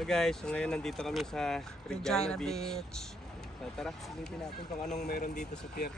Hello guys, so ngayon nandito kami sa Regina Beach. So, tara, silipin natin kung anong meron dito sa pier.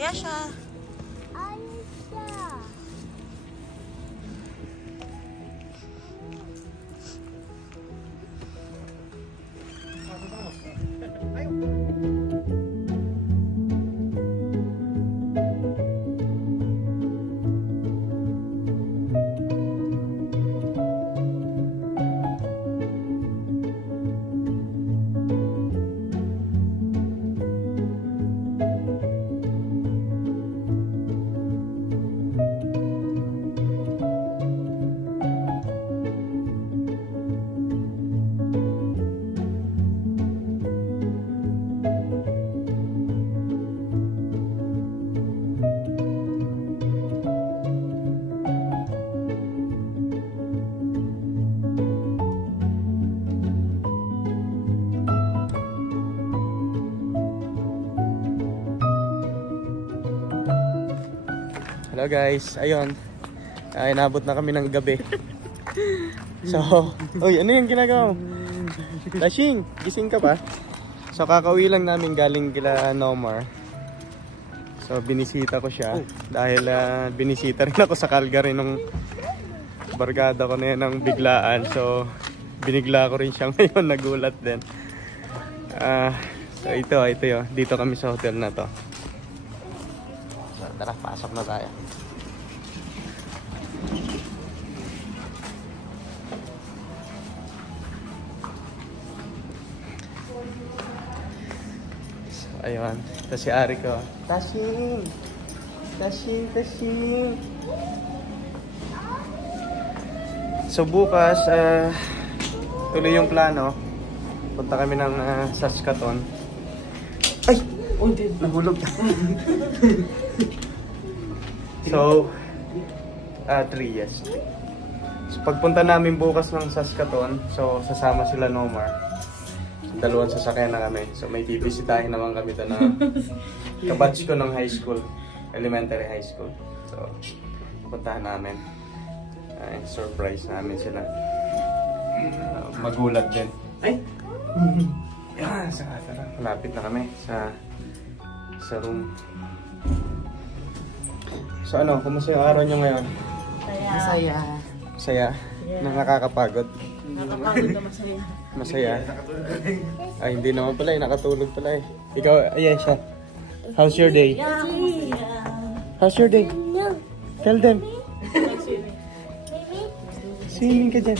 Ayan siya. Hello guys, ayun. Inabot na kami ng gabi. So, uy, ano yung ginagawa mo? Dashing, gising ka pa? So, kakauwi lang namin galing kila Nomar. So, binisita ko siya. Dahil binisita rin ako sa Calgary nung barkada ko na yan ng biglaan. So, binigla ko rin siya ngayon, nagulat din. So, ito yun. Dito kami sa hotel na to. So, tara, pasok na tayo. Ayun, ito si Ari ko. Tashing! Tashing, Tashing! So bukas, tuloy yung plano. Punta kami ng Saskatoon. Ay! Oh, hindi. Nahulog. So, 3 yes. So pagpunta namin bukas ng Saskatoon, so sasama sila Nomar. Dalawang sasakyan na kami. So may bibisitahin naman kami ito na kabatch ko ng high school. Elementary high school. So puntahan namin. Surprise namin sila. Magulat din. Ay! Tara. Malapit na kami sa sa room. So ano, kumusta yung araw nyo ngayon? Masaya. Masaya? Na nakakapagod? Nakakapagod na masaya. Masaya? Ay, hindi naman pala eh. Nakatulog pala eh. Ikaw, Ayesha. How's your day? How's your day? Tell them. Swimming ka dyan.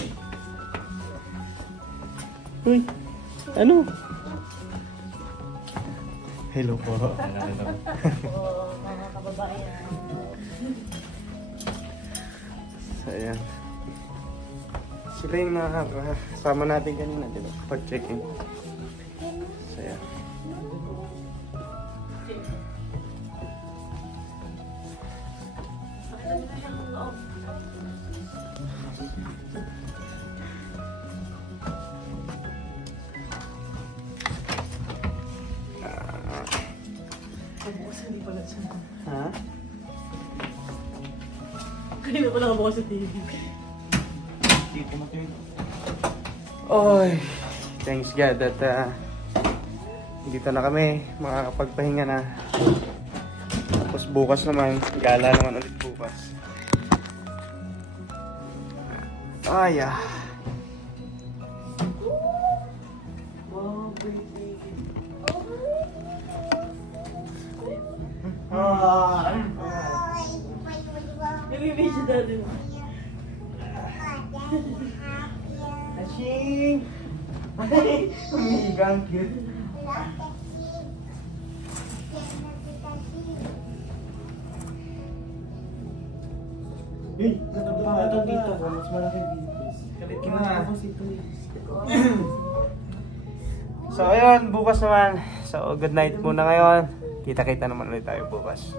Uy, ano? Hello po. Mga kababayan. So, ayan. Sila yung nakakasama natin kanina, di ba? Pag-check-in. So, ayan. Ha? Kanina pala ako sa TV. Oy, thanks God that dito na kami, makakapagpahinga na. Tapos bukas naman, gala naman ulit bukas. Ay, ah. Nabibidyo dati mo. Ashing! Ay, umiigang cute. Hey, natapos dito. Mas malaki dito. Kalit ka na. So, ayun, bukas naman. So, good night muna ngayon. Kita-kita naman ulit tayo bukas.